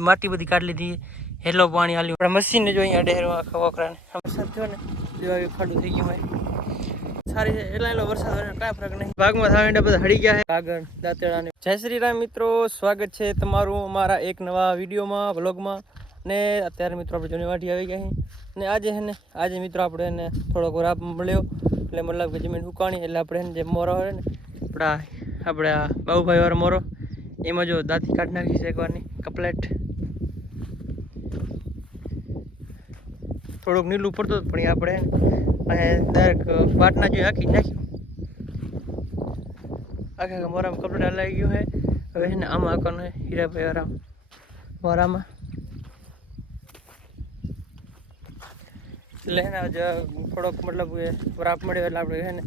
માટી બધી કાઢી લીધી, હેલો પાણી હાલ્યું. આપણે મશીનને જો અહીંયા ડેરમાં આખા વકરાને વરસાદ થયો ને જેવા ખાડું થઈ ગયું હોય સારી છે. એટલા વરસાદ કાંઈ ફરક નહીં. ભાગમાં થાવીને બધા હળી ગયા છે કાગળ દાંતેડા. જય શ્રી રામ મિત્રો, સ્વાગત છે તમારું અમારા એક નવા વિડીયોમાં વ્લોગમાં. ને અત્યારે મિત્રો આપણે જૂની વાટી આવી ગયા છીએ ને આજે મિત્રો આપણે એને થોડોક રાપ મળ્યો એટલે મતલબ કે જમીન સુકાણી એટલે આપણે જે મોરો હોય ને આપણે આ બાબુભાઈ વાળો મોરો એમાં જો દાંતી કાઢી નાખી છે એકવારની કપલેટ. થોડુંક નીલું પડતું હતું પણ આપણે ડાયરેક્ટ વાટના જોઈએ આખી નાખ્યું. આખા મોરામાં કપલેટ હલાવી ગયું છે. હવે એને આમાં આખવાનું છે હીરાભાઈ વાળા મોરામાં એટલે એને થોડોક મતલબ કે રાપ મળ્યો એટલે આપણે છે ને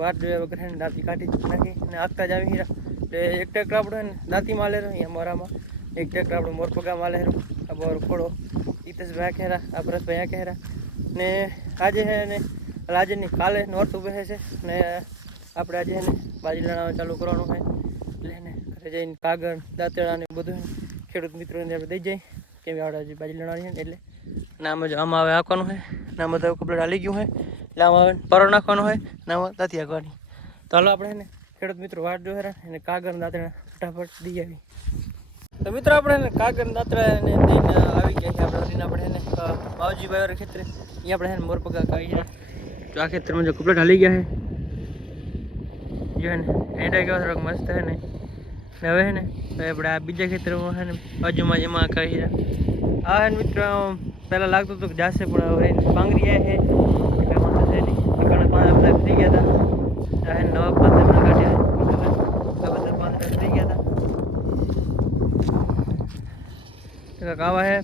વાત જોયા વગર એને દાંતી કાઢી નાખી અને આગતા જ આવી હીરા. એટલે એક ટ્રેક્ટર આપણે ને દાંતીમાં લેરો અહીંયા મોરામાં, એક ટ્રેક્ટર આપણે મોરપગામાં લેરો. આ બોર ખોડો હિતેશભાઈ કહેરા, આ પરેશભાઈ કહેરા. ને આજે છે ને આજે નહીં કાલે નોરતું બેસે છે ને આપણે આજે એને બાજી લણાવવાનું ચાલુ કરવાનું હોય એટલે એને ઘરે જઈને કાગળ દાંતેડા ને બધું ખેડૂત મિત્રોને આપણે દઈ જાય કેમ કે આપણે બાજી લણાવવાની છે ને એટલે. અને આમાં જો આમાં હવે આંકવાનું હોય ને આમાં તો કપલેટ હાલી ગયું હોય એટલે આમાં હવે પરો નાખવાનો હોય ને આમાં દાંતી આંકવાની. તો હાલો આપણે એને ખેડૂત મિત્રો વાટ જો હેરા એને કાગળ દાંતેડા ફટાફટ દઈ આવી. તો મિત્રો આપણે એને કાગળ દાંતડા ને દઈને આવી ગયા છે આપણે એને માવજીભાઈ વાળા ખેતરે. અહીંયા આપણે એને મોરપગા આવી ગયા. તો આ ખેતરમાં જો કપલેટ હાલી ગયા છે જો ને એંડા કેવા થોડાક મસ્ત છે ને. હવે છે ને આપણે આ બીજા ખેતરમાં છે ને બાજુમાં જ એમાં કહી રહ્યા. આ મિત્રો પહેલાં લાગતું હતું કે જાશે પણ હવે પાંગરી આવે છે એટલે વાંધો છે નહીં. પાંદડા થઈ ગયા હતા નવા પાંદડા કાઢ્યા બધા પાંદડા થઈ ગયા હતા આવા છે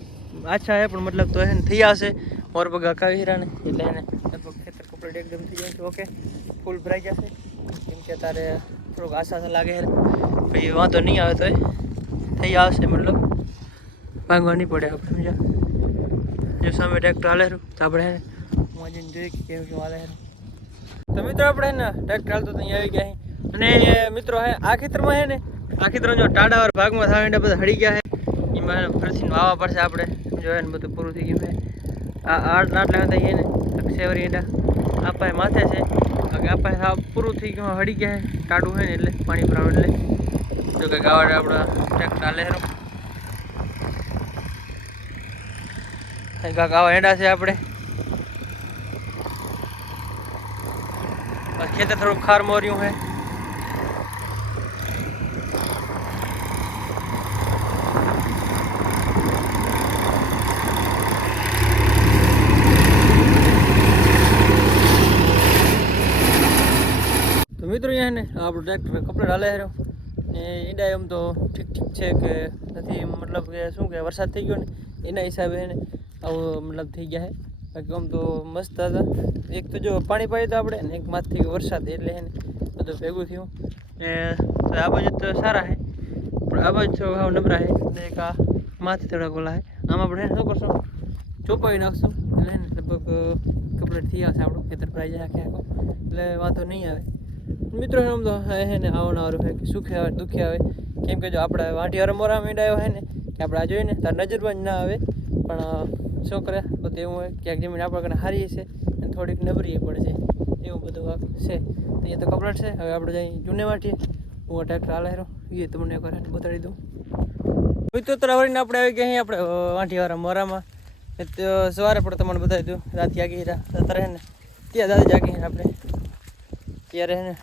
આછા છે પણ મતલબ તો એને થઈ આવશે મોરપગા કાવી હીરા ને એટલે એને લગભગ ખેતર કપલેટ એકદમ થઈ જાય છે. ઓકે ફૂલ ભરાઈ જશે કેમ કે તારે થોડુંક આશા લાગે છે પછી વાંધો નહીં આવે તો થઈ આવશે મતલબ ભાંગવા નહીં પડે આપણે સમજ્યા. જો સામે ટ્રેક્ટર હાલે તો આપણે મોજીને જોઈએ કે કેવું શું હાલે. તો મિત્રો આપણે ને ટ્રેક્ટર હાલતો તો અહીંયા આવી ગયા અને મિત્રો હે આ ખેતરમાં છે ને આ ખેતરમાં જો ટાડાવાર ભાગમાં થાવીને બધા હળી ગયા છે એમાં ફરીથી વાવવા પડશે આપણે જો એને બધું પૂરું થઈ ગયું છે. આ આટલા હતા એને સેવરી એડા આપા માથે છે આપા પૂરું થઈ ગયું હળી ગયા છે ટાડું હોય ને એટલે પાણી ભરાવું એટલે જો કે ગાવાડે આપણા ટ્રેક્ટર હાલે આવા એડા છે આપણે. ખેતર થોડુંક ખાર મોર્યું છે. તો મિત્રો અહીંયા ને આપણું ટ્રેક્ટર કપલેટ હાલે રહ્યો ને ઈંડા એમ તો ઠીક છે કે નથી મતલબ કે શું કે વરસાદ થઈ ગયો ને એના હિસાબે ને આવું મતલબ થઈ ગયા છે. બાકી આમ તો મસ્ત હતા. એક તો જો પાણી પાયું તો આપણે ને એક માથ થઈ ગયો વરસાદ એટલે એને બધું ભેગું થયું ને આ બાજુ તો સારા છે પણ આ બાજુ તો હાવ નબળા છે ને એક આ માથે થોડા ગોલા છે. આમાં આપણે શું કરશું ચોપાવી નાખશું એટલે એને લગભગ કપલેટ થઈ આવશે આપણું ખેતર ભરાઈ જાય આખે આખો એટલે વાંધો નહીં આવે. મિત્રો આમ તો હે ને આવનારું છે કે સુખે આવે દુઃખે આવે કેમ કે જો આપણે વાંઢિયારો મોરા મીંડાયો હોય ને કે આપણે આ જોઈને તાર નજરમાં જ ના આવે પણ શું કરે બધું એવું હોય ક્યાંક જમીન આપણા કને હારી છે અને થોડીક નબળી પડે છે એવું બધું છે. અહીંયા તો કપલેટ છે. હવે આપણે જઈ જૂને વાટીએ હું ટ્રેક્ટર હાલે રહ્યો એ તમને એકવાર બતાડી દઉં. મિત્રો તરાવરીને આપણે આવી ગયા આપણે વાંઢિયાવાળા મોરામાં તો સવારે પણ તમને બતાવી દઉં રાત જાગી રહ્યા અત્યારે ને ત્યાં દાદા જાગી આપણે ત્યારે ને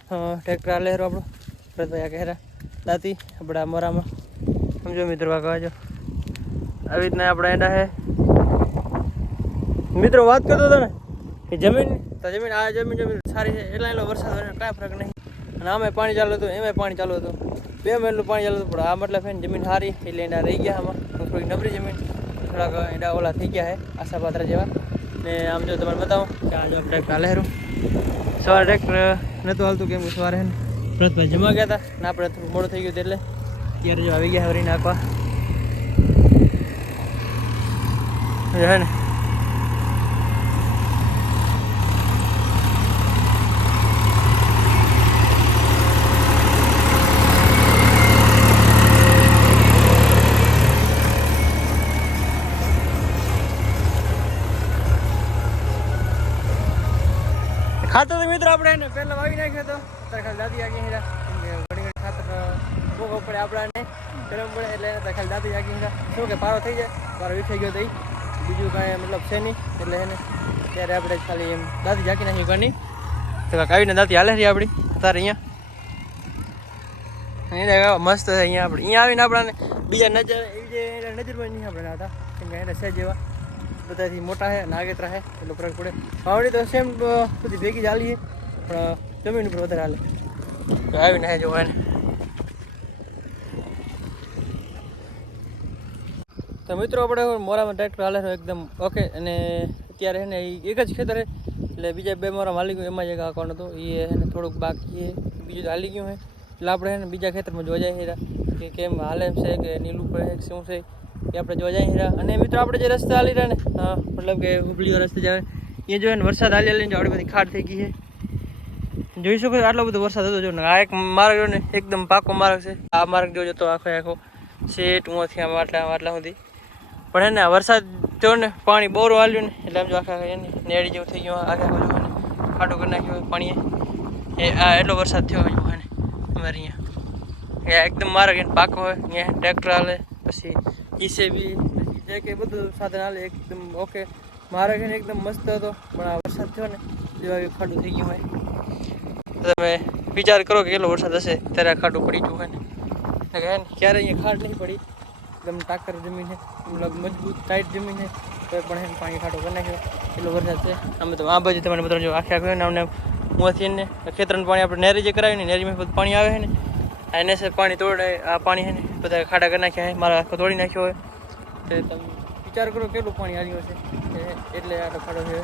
ટ્રેક્ટર હાલે રહ્યો આપણું ભરતભાઈ કહેરા દાંતી આપણા મોરામાં સમજો મિત્રો વાગવા જો આવી રીતના આપણા એંડા છે. મિત્રો વાત કરતો હતો ને કે જમીન આ જમીન સારી છે એટલા વરસાદ કાંઈ ફરક નહીં. અને આમે પાણી ચાલુ હતું એમાં પાણી ચાલુ હતું 2 મહિનાનું પાણી ચાલુ હતું પણ આ મતલબ છે જમીન સારી એટલે એંડા રહી ગયા આમાં થોડીક નબળી જમીન થોડાક એંડા ઓલા થઈ ગયા છે આશા પાત્ર જેવા. ને આમ જો તમારે બતાવો કે આ જો ટ્રેક્ટર હાલે રહ્યું. સવારે ટ્રેક્ટર નહોતું હાલતું કેમ કે સવારે ને ભરતભાઈ જમવા ગયા હતા ને આપણે થોડું મોડું થઈ ગયું એટલે ત્યારે જો આવી ગયા વરી નાખવા હે ને. ખાતર તો મિત્રો આપણે એને પહેલાં વાવી નાખ્યો હતો ત્યારે ખાલી દાદી આગી હીરા ઘડી ઘડી ખાતર ભોગવવું પડે આપણાને ગરમ પડે એટલે એને ખાલી દાદી આગી હીરા શું કે પારો થઈ જાય પારો વીખાઈ ગયો તો બીજું કાંઈ મતલબ છે નહીં એટલે એને ત્યારે આપણે ખાલી એમ દાદી ઝાંકી નાખ્યું ઘરની તો કાંઈક આવીને દાદી હાલે છે આપણી અત્યારે અહીંયા એને મસ્ત છે અહીંયા આપણે અહીંયા આવીને આપણાને બીજા નજર એવી જે નજરમાં નહીં આપણે હતા કેમ કે એને છે જેવા બધાથી મોટા છે અને આગેતરા છે એટલો ફરક પડે વાવડી તો સેમ બધી ભેગી જ હાલી છે પણ જમીન ઉપર વધારે હાલે તો આવીને હે જોવા એને તો મિત્રો આપણે મોરામાં ટ્રેક્ટર હાલે છે એકદમ ઓકે અને અત્યારે છે ને એક જ ખેતર છે એટલે બીજા બે મોરામાં હાલી ગયું એમાં જ એક આકોન હતું એ એને થોડુંક બાકી છે બીજું તો હાલી ગયું છે એટલે આપણે છે ને બીજા ખેતરમાં જોવા જાય કે કેમ હાલે એમ છે કે નીલું પડે કે શું છે એ આપણે જોવા જાય હીરા અને મિત્રો આપણે જે રસ્તે હાલી રહ્યા ને મતલબ કે હુબલીઓ રસ્તે જાય એ જો ને વરસાદ હાલી લઈને આવડી બધી ખાડ થઈ ગઈ છે જોઈ શકો આટલો બધો વરસાદ હતો જો ને આ એક માર્ગ ને એકદમ પાકો માર્ગ છે આ માર્ગ જોજો તો આખો સેટ ઉંથી આમ આટલા સુધી પણ એને વરસાદ જો ને પાણી બોરું હાલ્યું ને એટલે આમ જો આખા એની નેડી જેવું થઈ ગયું આખા જો ને ખાડું કરી નાખ્યું પાણીએ એ આ એટલો વરસાદ થયો જો ને અમારે અહીંયા એકદમ માર્ગ એને પાકો હોય અહીંયા ટ્રેક્ટર હાલે પછી જીસીબી જે કે બધું સાધન હાલે એકદમ ઓકે માર્ગ એને એકદમ મસ્ત હતો પણ આ વરસાદ થયો ને જેવા ખાડું થઈ ગયું હોય તમે વિચાર કરો કે કેટલો વરસાદ હશે ત્યારે આ ખાડું પડી ગયું હોય ને ક્યારે અહીંયા ખાડ નહીં પડી એકદમ ટાકર જમીન છે મતલબ મજબૂત ટાઈટ જમીન છે તો પણ એને પાણી ખાડો કરી નાખ્યો એટલો વરસાદ છે અમે તો આ બાજુ તમને બધા જો આખે આખું ને અમને મોંથી ને ખેતરનું પાણી આપણે નેરી જે કરાવ્યું ને નેરીમાં બધું પાણી આવે છે ને એને છે પાણી તોડે આ પાણી છે ને બધા ખાડા કરી નાખ્યા છે મારા આખો તોડી નાખ્યો હોય તો તમે વિચાર કરો કેટલું પાણી આવ્યું છે એટલે આટલો ખાડો છે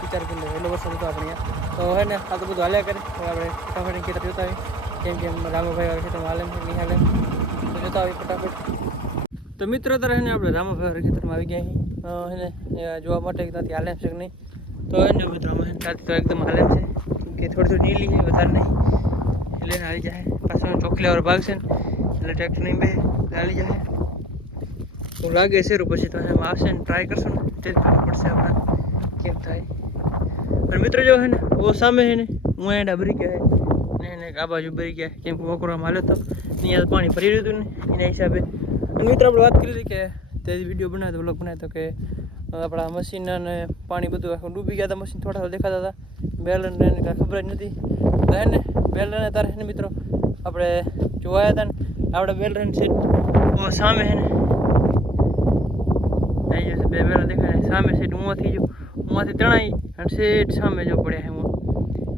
વિચાર કરી લો એટલો વરસાદ હતો આપણે તો હે ને આ તો બધું હાલ્યા કરે આપણે ફટાફટ ખેતર જોતા હોય કેમ કે રામાભાઈ આવે ખેતરમાં હાલે નહીં હાલે તો જોતા હોય ફટાફટ તો મિત્રો ત્યારે એને આપણે રામાભાઈ ખેતરમાં આવી ગયા છીએ એને જોવા માટે ત્યાંથી હાલે છે કે નહીં તો એને મિત્રોમાં ત્યાંથી તો એકદમ હાલે છે કે થોડી નીલી છે વધારે નહીં એટલે એને હાલી જાય પાછળ ચોકલીવાળો ભાગ છે ને એટલે ટ્રેક્ટર નહીં બે હાલી જાય તો લાગે છે પછી તો એમાં આવશે ને ટ્રાય કરશો ને તે જ પડશે આપણે કેમ થાય અને મિત્રો જો છે ને ઓ સામે છે ને હું એના ભરી ગયા ને એને આ બાજુ ભરી ગયા કેમ કે વકરોમાં હાલ્યો હતો અહીંયા પાણી ભરી રહ્યું હતું ને એના હિસાબે અને મિત્રો આપણે વાત કરી હતી કે તે વિડીયો બનાવ્યો બ્લોગ બનાવ્યો કે આપણા મશીન અને પાણી બધું આખું ડૂબી ગયા હતા મશીન થોડા દેખાતા હતા બેલન એને કાંઈ ખબર જ નથી તો એને બેલને તારે છે ને મિત્રો આપણે જોવાયા હતા ને આપણે બેલન સીટ સામે છે ને આવી જશે બે બેલા દેખાય સામે સીટ ઉંમાંથી જો ઉંમાંથી તણાઈ અને સીટ સામે જો પડ્યા હું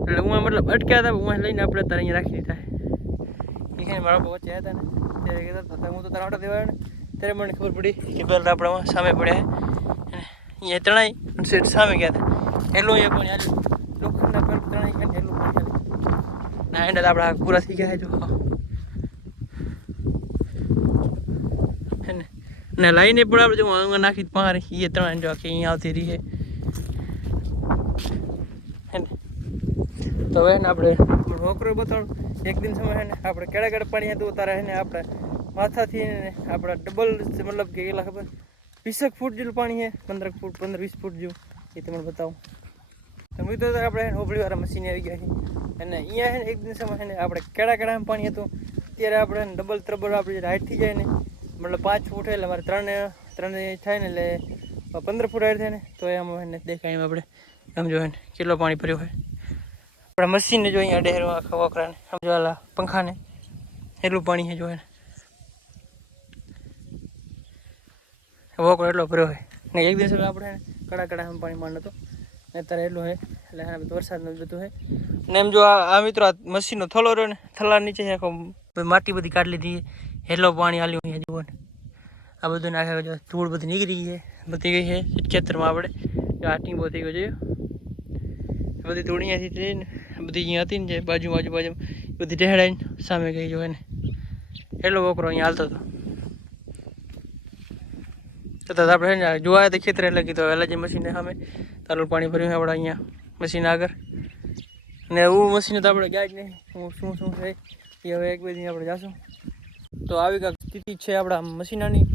એટલે હું મતલબ અટક્યા હતા હું લઈને આપણે તારે અહીંયા રાખી દીધા એ મારા વચ્ચે હતા ને ત્યારે કહેતા હતા હું તો તારા ઓર્ડર દેવાયો ને ત્યારે મને ખબર પડી કે બેલ આપણા સામે પડ્યા અહીંયા તણાઈ અને સીટ સામે ગયા હતા એટલું અહીંયા પણ હાલ્યું લોખંડના બેલ તણાઈ ગયા ને એટલું પણ હાલ્યું ના એના આપણા પૂરા થઈ ગયા જો ને લાઈને પણ આપણે જો નાખી પાર એ ત્રણ જો કે અહીંયા આવતી રહી તો હવે ને આપણે નોકરો બતાડું એક દિન સમય છે ને આપણે કેળા પાણી હતું તારે ને આપણે માથાથી ને આપણા ડબલ મતલબ કે કેટલા ખબર 20 ફૂટ જેટલું પાણી છે 15 ફૂટ 15-20 ફૂટ જેવું એ તમને બતાવું તો મિત્રો આપણે હોબળીવાળા મશીન આવી ગયા છે અને અહીંયા છે ને એક દિન સમય છે ને આપણે કેળામાં પાણી હતું ત્યારે આપણે ડબલ ત્રબલ આપણી હાઈટ થઈ જાય ને મતલબ 5 ફૂટ એટલે મારે ત્રણ થાય ને એટલે 15 ફૂટ હાઈટ થાય ને તો એમાં એને દેખાય એમ આપણે આમ જો ને કેટલો પાણી ભર્યો હોય આપણા મશીનને જો અહીંયા ડેરો આખા વકરાને સમજો આલા પંખાને એટલું પાણી છે જો ને વકરો એટલો ભર્યો હોય ને એક દિવસ આપણે કડા પાણી માંડ હતો ને અત્યારે એટલું હોય એટલે હા બધું વરસાદનું બધું હોય ને એમ જો આ મિત્રો આ મશીનનો થલો રહ્યો ને થલા નીચે આખો માટી બધી કાઢી લીધી એટલો પાણી હાલ્યું અહીંયા જુઓ ને આ બધું નાખે જો ધૂળ બધી નીકળી ગઈ છે બધી ગઈ છે ખેતરમાં આપણે જો આ ટીંબો થઈ ગયો છે બધી ધૂળ અહીંયાથી થઈને બધી અહીંયા હતી ને જે બાજુ બધી ઢેડાઈને સામે ગઈ જો ને એટલો વકરો અહીંયા હાલતો હતો તો આપણે ને જોવા તો ખેતર એટલે કીધું વહેલા જે મશીને સામે તારું પાણી ભર્યું આપણે અહીંયા મશીન આગળ ને એવું મશીન તો આપણે ગાય જ નહીં શું છે એ હવે એક બે દિન આપણે જાશું તો આવી કાંઈક સ્થિતિ છે આપણા મશીનાની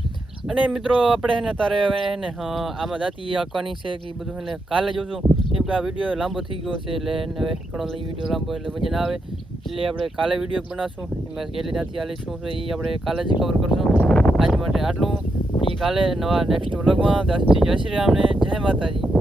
અને મિત્રો આપણે હે ને તારે હવે હે ને આમાં દાંતી આંકવાની છે કે બધું હે ને કાલે જોશું, કેમ કે આ વિડીયો લાંબો થઈ ગયો છે એટલે એને હવે ઘણો લઈ વિડીયો લાંબો એટલે મજા ના આવે, એટલે આપણે કાલે વિડીયો બનાવશું. એમાં કેટલી દાંતી આલી શું છે એ આપણે કાલે જ કવર કરશું. આજ માટે આટલું, એ કાલે નવા નેક્સ્ટ વ્લોગમાં. ત્યાં સુધી જય શ્રી રામ ને જય માતાજી.